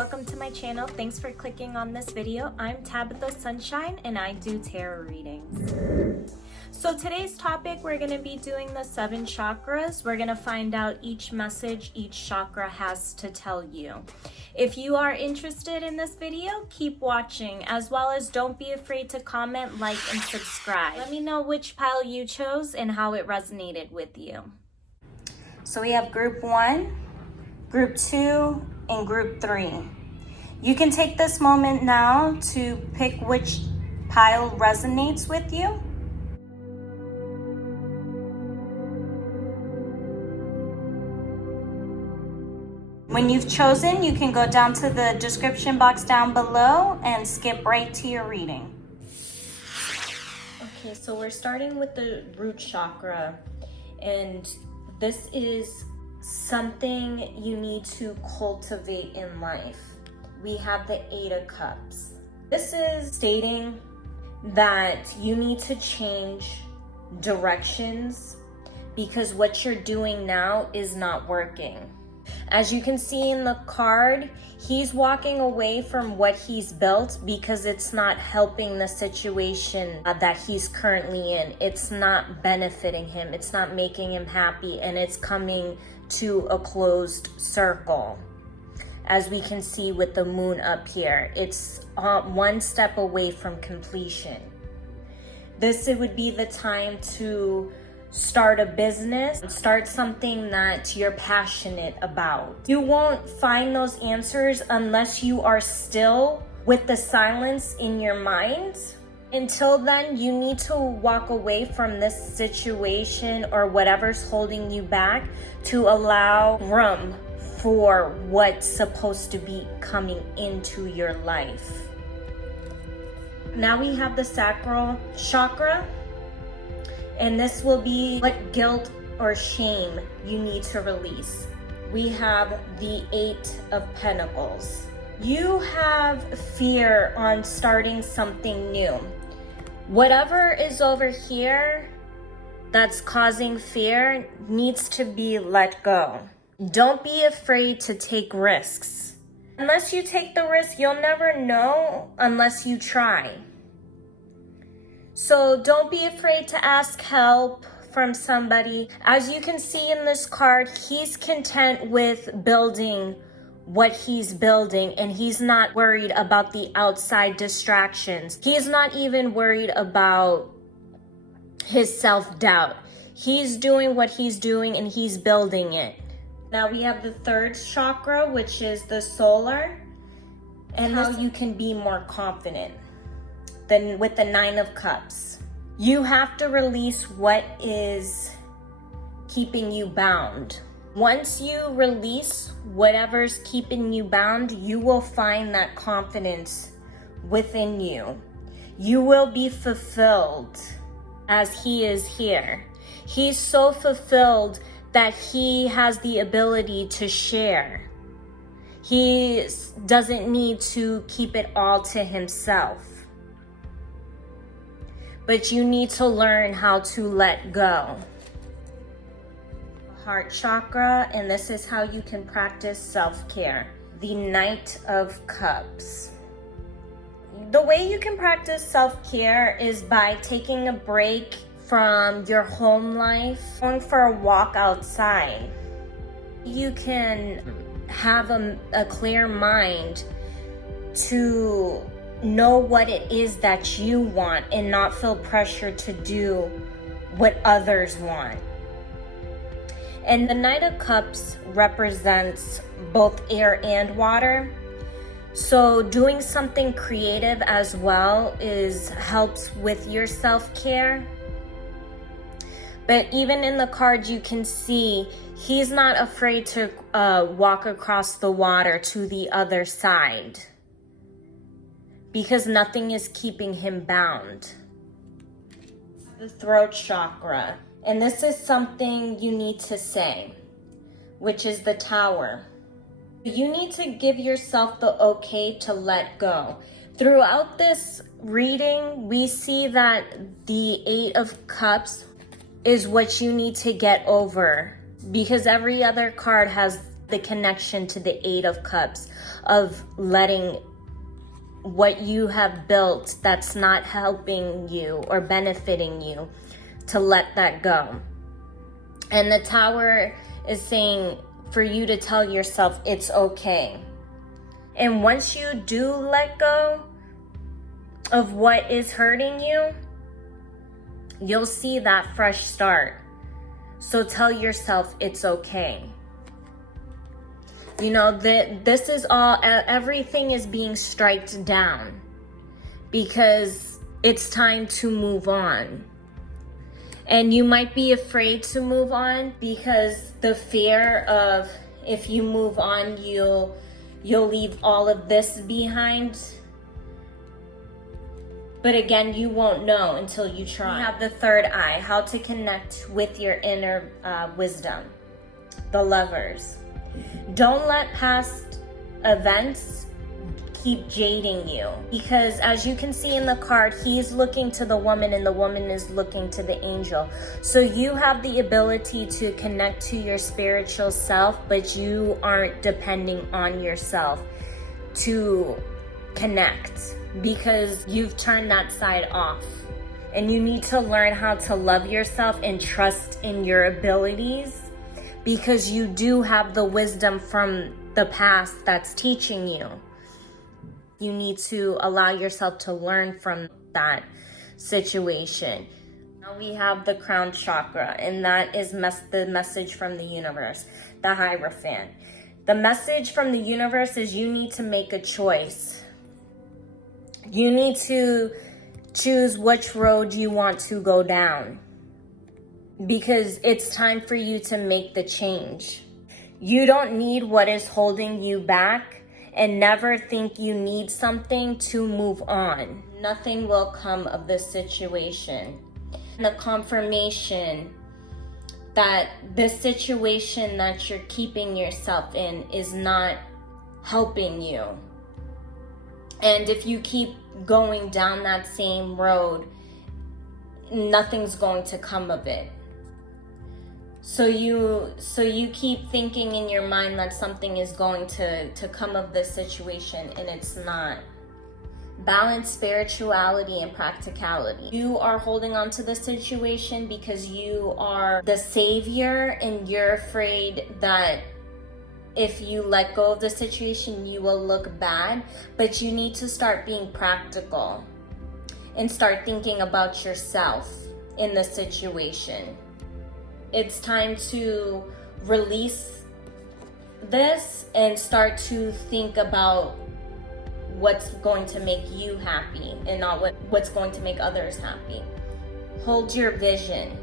welcome to my channel. Thanks for clicking on this video. I'm Tabitha Sunshine and I do tarot readings. So today's topic, we're going to be doing the 7 chakras. We're going to find out each message each chakra has to tell you. If you are interested in this video, keep watching, as well as don't be afraid to comment, like, and subscribe. Let me know which pile you chose and how it resonated with you. So we have group 1, group 2, and group 3. You can take this moment now to pick which pile resonates with you. When you've chosen, you can go down to the description box down below and skip right to your reading. Okay, so we're starting with the root chakra, and this is something you need to cultivate in life. We have the 8 of Cups. This is stating that you need to change directions because what you're doing now is not working. As you can see in the card, he's walking away from what he's built because it's not helping the situation that he's currently in. It's not benefiting him. It's not making him happy, and it's coming to a closed circle. As we can see with the moon up here, it's one step away from completion. It would be the time to start a business, start something that you're passionate about. You won't find those answers unless you are still with the silence in your mind. Until then, you need to walk away from this situation or whatever's holding you back to allow room for what's supposed to be coming into your life. Now we have the sacral chakra. And this will be what guilt or shame you need to release. We have the 8 of Pentacles. You have fear on starting something new. Whatever is over here that's causing fear needs to be let go. Don't be afraid to take risks. Unless you take the risk, you'll never know unless you try. So don't be afraid to ask help from somebody. As you can see in this card, he's content with building what he's building, and he's not worried about the outside distractions. He's not even worried about his self-doubt. He's doing what he's doing and he's building it. Now we have the 3rd chakra, which is the solar, and how you can be more confident. Then with the 9 of Cups, you have to release what is keeping you bound. Once you release whatever's keeping you bound, you will find that confidence within you. You will be fulfilled as he is here. He's so fulfilled that he has the ability to share. He doesn't need to keep it all to himself. But you need to learn how to let go. Heart chakra, and this is how you can practice self-care. The Knight of Cups. The way you can practice self-care is by taking a break from your home life, going for a walk outside. You can have a clear mind to know what it is that you want and not feel pressure to do what others want. And the Knight of Cups represents both air and water. So doing something creative as well helps with your self-care. But even in the card, you can see he's not afraid to walk across the water to the other side, because nothing is keeping him bound. The throat chakra, and this is something you need to say, which is the Tower. You need to give yourself the okay to let go. Throughout this reading, we see that the 8 of Cups is what you need to get over, because every other card has the connection to the Eight of Cups, of letting what you have built that's not helping you or benefiting you, to let that go. And the Tower is saying for you to tell yourself it's okay. And once you do let go of what is hurting you, you'll see that fresh start. So tell yourself it's okay. You know, that this is all, everything is being striked down because it's time to move on. And you might be afraid to move on because the fear of, if you move on, you'll leave all of this behind. But again, you won't know until you try. You have the third eye, how to connect with your inner wisdom, the Lovers. Don't let past events keep jading you, because as you can see in the card, he's looking to the woman and the woman is looking to the angel. So you have the ability to connect to your spiritual self, but you aren't depending on yourself to connect, because you've turned that side off. And you need to learn how to love yourself and trust in your abilities, because you do have the wisdom from the past that's teaching you. You need to allow yourself to learn from that situation. Now we have the crown chakra, and that is the message from the universe, the Hierophant. The message from the universe is you need to make a choice. You need to choose which road you want to go down, because it's time for you to make the change. You don't need what is holding you back, and never think you need something to move on. Nothing will come of this situation. The confirmation that this situation that you're keeping yourself in is not helping you. And if you keep going down that same road, nothing's going to come of it. So you keep thinking in your mind that something is going to come of this situation, and it's not. Balance spirituality and practicality. You are holding on to the situation because you are the savior, and you're afraid that if you let go of the situation, you will look bad. But you need to start being practical and start thinking about yourself in the situation. It's time to release this and start to think about what's going to make you happy and not what's going to make others happy. Hold your vision.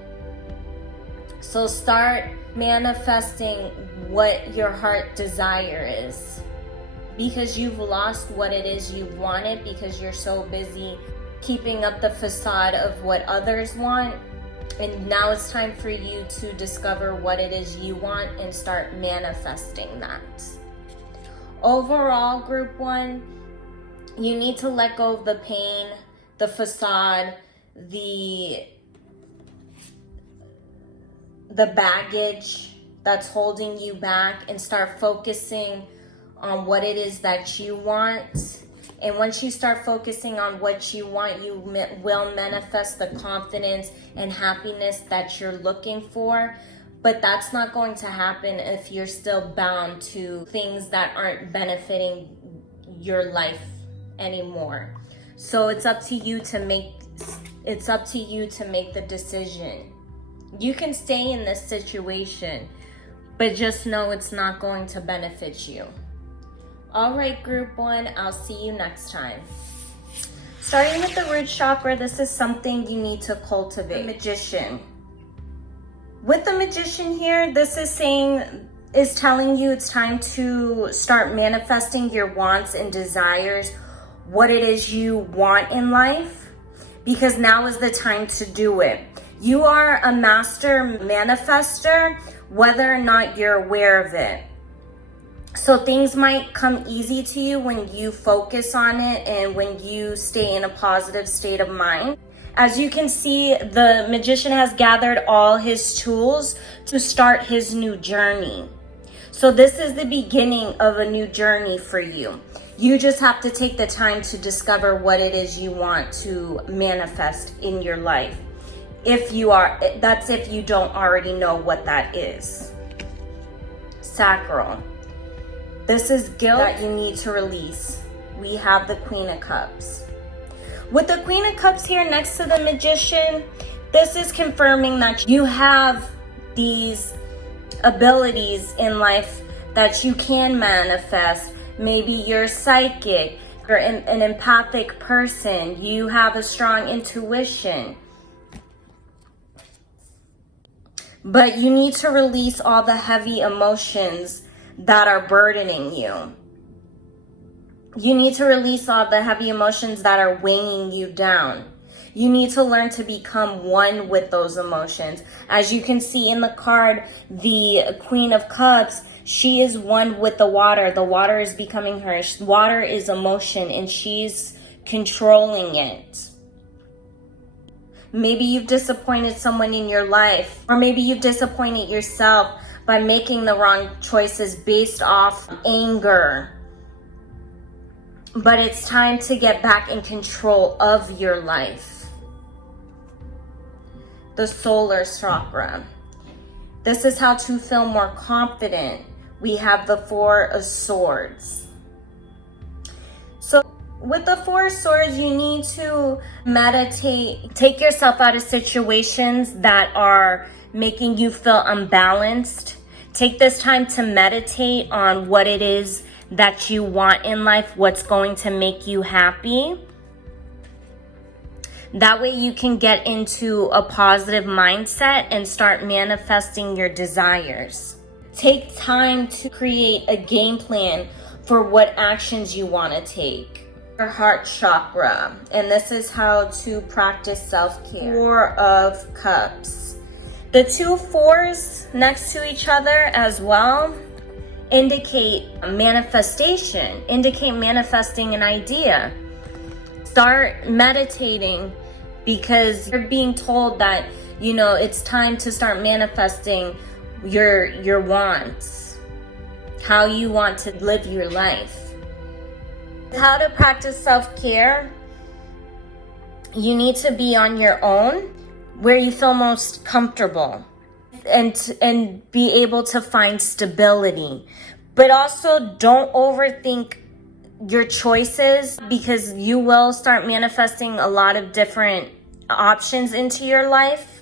So start manifesting what your heart desire is, because you've lost what it is you wanted because you're so busy keeping up the facade of what others want. And now it's time for you to discover what it is you want and start manifesting that. Overall, group 1, you need to let go of the pain, the facade, the baggage that's holding you back, and start focusing on what it is that you want. And once you start focusing on what you want, you will manifest the confidence and happiness that you're looking for. But that's not going to happen if you're still bound to things that aren't benefiting your life anymore. So it's up to you to make the decision. You can stay in this situation, but just know it's not going to benefit you. All right, group 1, I'll see you next time. Starting with the root chakra, this is something you need to cultivate. The Magician. With the Magician here, this is telling you it's time to start manifesting your wants and desires, what it is you want in life, because now is the time to do it. You are a master manifester, whether or not you're aware of it. So things might come easy to you when you focus on it and when you stay in a positive state of mind. As you can see, the Magician has gathered all his tools to start his new journey. So this is the beginning of a new journey for you. You just have to take the time to discover what it is you want to manifest in your life. That's if you don't already know what that is. Sacral. This is guilt that you need to release. We have the Queen of Cups. With the Queen of Cups here next to the Magician, this is confirming that you have these abilities in life that you can manifest. Maybe you're psychic, you're an empathic person, you have a strong intuition. But you need to release all the heavy emotions that are burdening you. You need to release all the heavy emotions that are weighing you down. You need to learn to become one with those emotions. As you can see in the card, the Queen of Cups, she is one with the water. The water is becoming her. Water is emotion and she's controlling it. Maybe you've disappointed someone in your life, or maybe you've disappointed yourself by making the wrong choices based off anger. But it's time to get back in control of your life. The solar chakra. This is how to feel more confident. We have the Four of Swords. So with the Four of Swords, you need to meditate. Take yourself out of situations that are making you feel unbalanced. Take this time to meditate on what it is that you want in life, what's going to make you happy. That way you can get into a positive mindset and start manifesting your desires. Take time to create a game plan for what actions you want to take. Your heart chakra, and this is how to practice self-care. Four of Cups. The two fours next to each other as well indicate manifestation, indicate manifesting an idea. Start meditating because you're being told that, you know, it's time to start manifesting your wants, how you want to live your life. How to practice self-care. You need to be on your own where you feel most comfortable and be able to find stability. But also don't overthink your choices, because you will start manifesting a lot of different options into your life.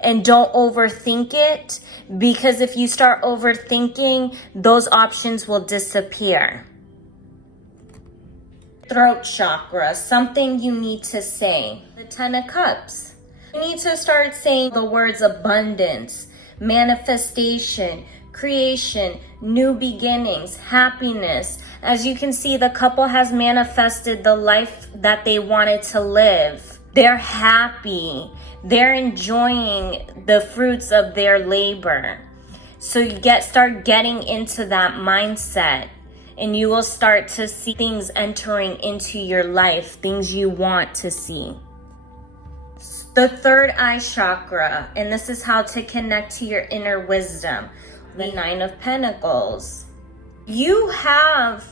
And don't overthink it, because if you start overthinking, those options will disappear. Throat chakra, something you need to say. The Ten of Cups. You need to start saying the words abundance, manifestation, creation, new beginnings, happiness. As you can see, the couple has manifested the life that they wanted to live. They're happy. They're enjoying the fruits of their labor. So you start getting into that mindset, and you will start to see things entering into your life, things you want to see. The third eye chakra, and this is how to connect to your inner wisdom. The Nine of Pentacles. You have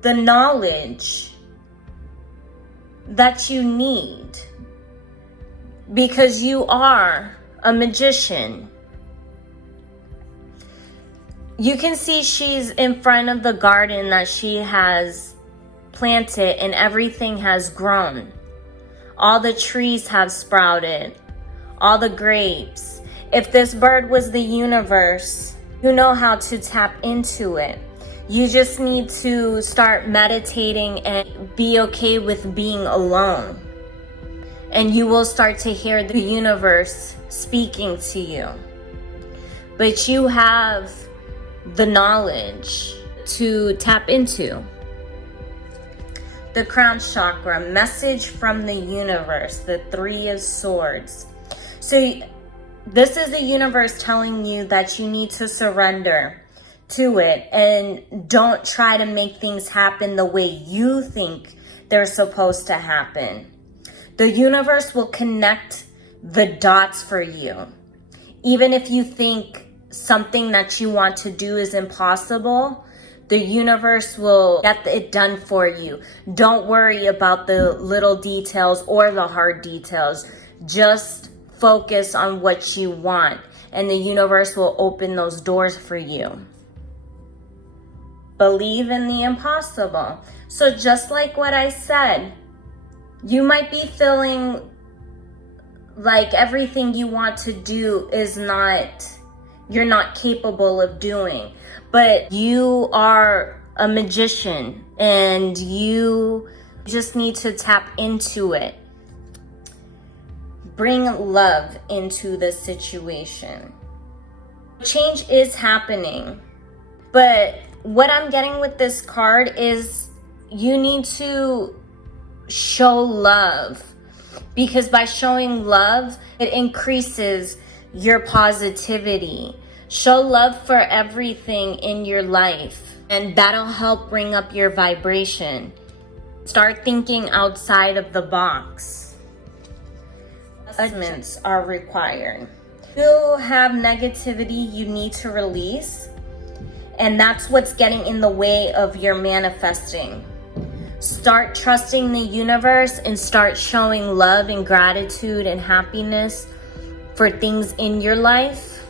the knowledge that you need because you are a magician. You can see she's in front of the garden that she has planted, and everything has grown. All the trees have sprouted, all the grapes. If this bird was the universe, you know how to tap into it. You just need to start meditating and be okay with being alone. And you will start to hear the universe speaking to you. But you have the knowledge to tap into. The crown chakra, message from the universe, the Three of Swords. So this is the universe telling you that you need to surrender to it and don't try to make things happen the way you think they're supposed to happen. The universe will connect the dots for you. Even if you think something that you want to do is impossible, the universe will get it done for you. Don't worry about the little details or the hard details. Just focus on what you want, and the universe will open those doors for you. Believe in the impossible. So just like what I said, you might be feeling like everything you want to do you're not capable of doing. But you are a magician and you just need to tap into it. Bring love into the situation. Change is happening. But what I'm getting with this card is you need to show love. Because by showing love, it increases your positivity. Show love for everything in your life, and that'll help bring up your vibration. Start thinking outside of the box. Adjustments are required. If you have negativity you need to release, and that's what's getting in the way of your manifesting. Start trusting the universe and start showing love and gratitude and happiness for things in your life.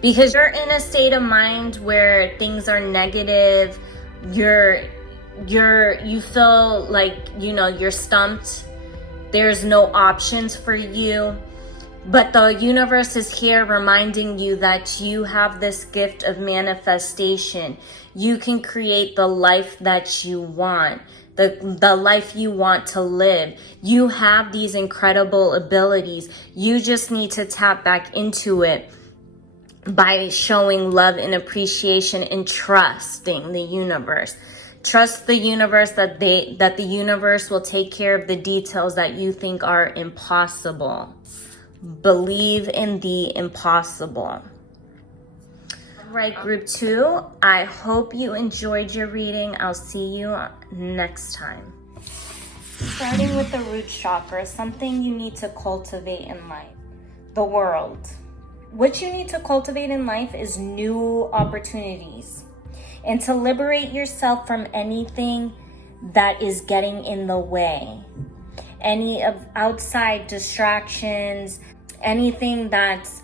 Because you're in a state of mind where things are negative, you feel like, you're stumped. There's no options for you. But the universe is here reminding you that you have this gift of manifestation. You can create the life that you want, the life you want to live. You have these incredible abilities. You just need to tap back into it by showing love and appreciation and trusting the universe. Trust the universe that the universe will take care of the details that you think are impossible. Believe in the impossible. All right, group 2, I hope you enjoyed your reading. I'll see you next time. Starting with the root chakra, something you need to cultivate in life. The world. What you need to cultivate in life is new opportunities. And to liberate yourself from anything that is getting in the way. Any of outside distractions, anything that's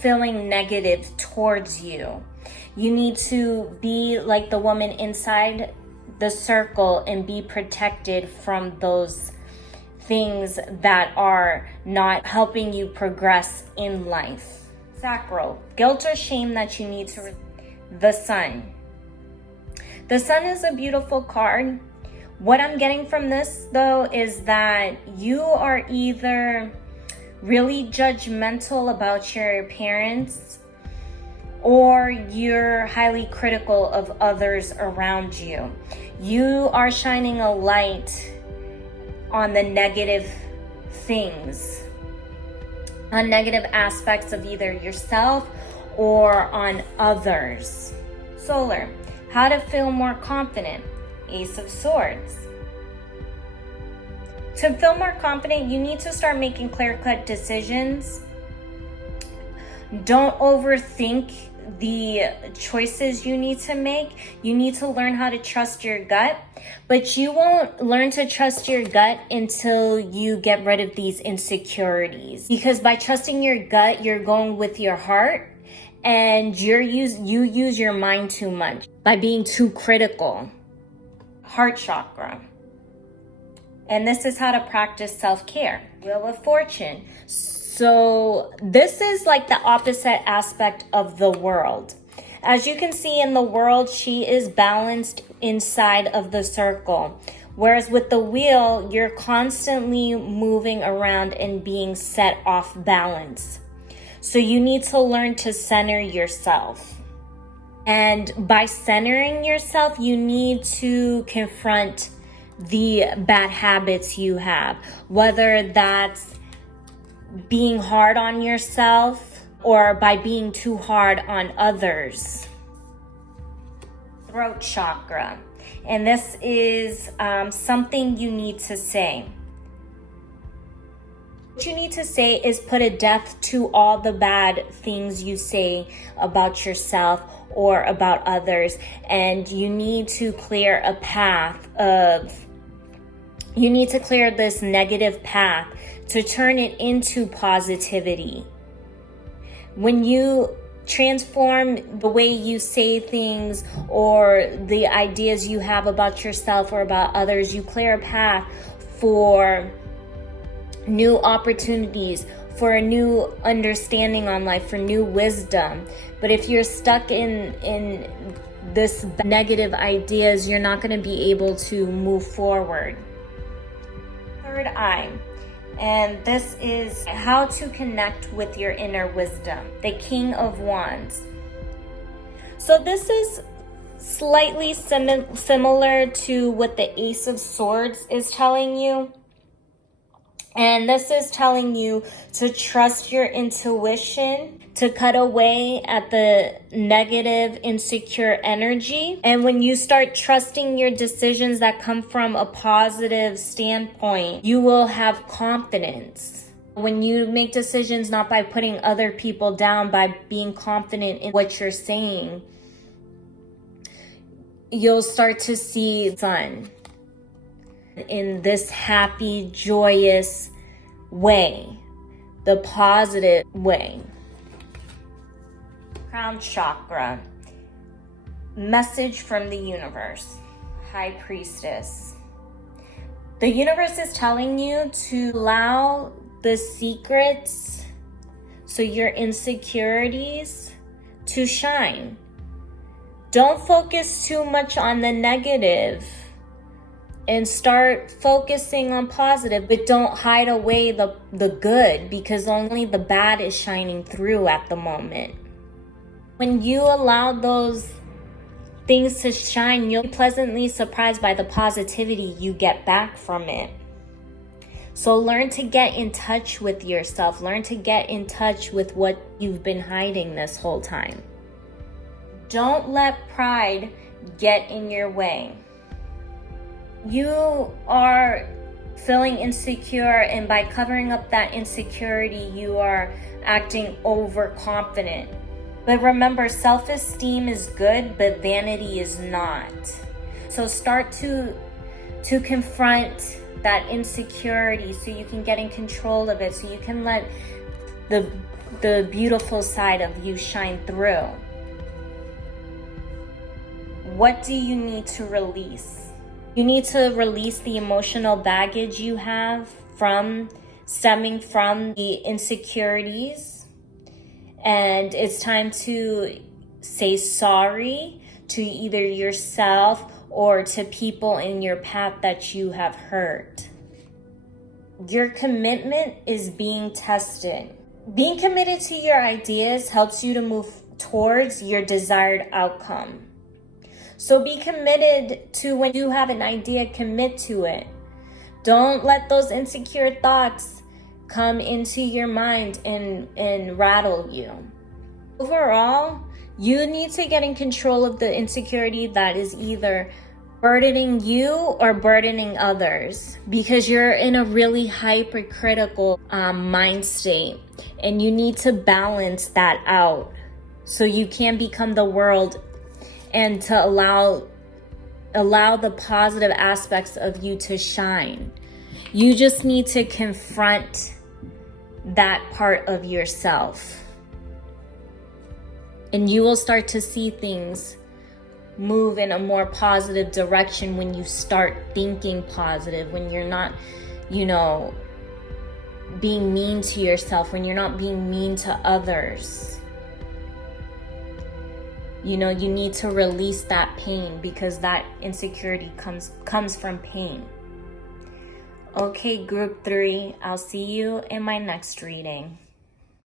feeling negative towards you. You need to be like the woman inside the circle and be protected from those things that are not helping you progress in life. Sacral, guilt or shame that you need to. The Sun. The Sun is a beautiful card. What I'm getting from this, though, is that you are either really judgmental about your parents or you're highly critical of others around you. You are shining a light on the negative things, on negative aspects of either yourself or on others. Solar, how to feel more confident. Ace of Swords. To feel more confident, you need to start making clear-cut decisions. Don't overthink the choices you need to make. You need to learn how to trust your gut, but you won't learn to trust your gut until you get rid of these insecurities. Because by trusting your gut, you're going with your heart, and you use your mind too much by being too critical. Heart chakra. And this is how to practice self-care. Wheel of Fortune. So this is like the opposite aspect of the world. As you can see in the world, she is balanced inside of the circle. Whereas with the wheel, you're constantly moving around and being set off balance. So you need to learn to center yourself. And by centering yourself, you need to confront the bad habits you have, whether that's being hard on yourself or by being too hard on others. Throat chakra. And this is something you need to say. What you need to say is put a death to all the bad things you say about yourself or about others. And you need to clear a path you need to clear this negative path to turn it into positivity. When you transform the way you say things or the ideas you have about yourself or about others, you clear a path for new opportunities, for a new understanding on life, for new wisdom. But if you're stuck in this negative ideas, you're not going to be able to move forward. Third eye, and this is how to connect with your inner wisdom, the King of Wands. So this is slightly similar to what the Ace of Swords is telling you. And this is telling you to trust your intuition, to cut away at the negative, insecure energy. And when you start trusting your decisions that come from a positive standpoint, you will have confidence. When you make decisions not by putting other people down, by being confident in what you're saying, you'll start to see the sun in this happy, joyous way, the positive way. Crown chakra, message from the universe, High Priestess. The universe is telling you to allow the secrets, so your insecurities, to shine. Don't focus too much on the negative and start focusing on positive, but don't hide away the good, because only the bad is shining through at the moment. When you allow those things to shine, you'll be pleasantly surprised by the positivity you get back from it. So learn to get in touch with yourself. Learn to get in touch with what you've been hiding this whole time. Don't let pride get in your way. You are feeling insecure, and by covering up that insecurity, you are acting overconfident. But remember, self-esteem is good, but vanity is not. So start to confront that insecurity so you can get in control of it, so you can let the beautiful side of you shine through. What do you need to release? You need to release the emotional baggage you have stemming from the insecurities. And it's time to say sorry to either yourself or to people in your path that you have hurt. Your commitment is being tested. Being committed to your ideas helps you to move towards your desired outcome. So be committed to, when you have an idea, commit to it. Don't let those insecure thoughts come into your mind and rattle you. Overall, you need to get in control of the insecurity that is either burdening you or burdening others, because you're in a really hypercritical mind state, and you need to balance that out so you can become the world and to allow the positive aspects of you to shine. You just need to confront that part of yourself, and you will start to see things move in a more positive direction when you start thinking positive, when you're not, being mean to yourself, when you're not being mean to others. You need to release that pain, because that insecurity comes from pain. Okay, group 3, I'll see you in my next reading.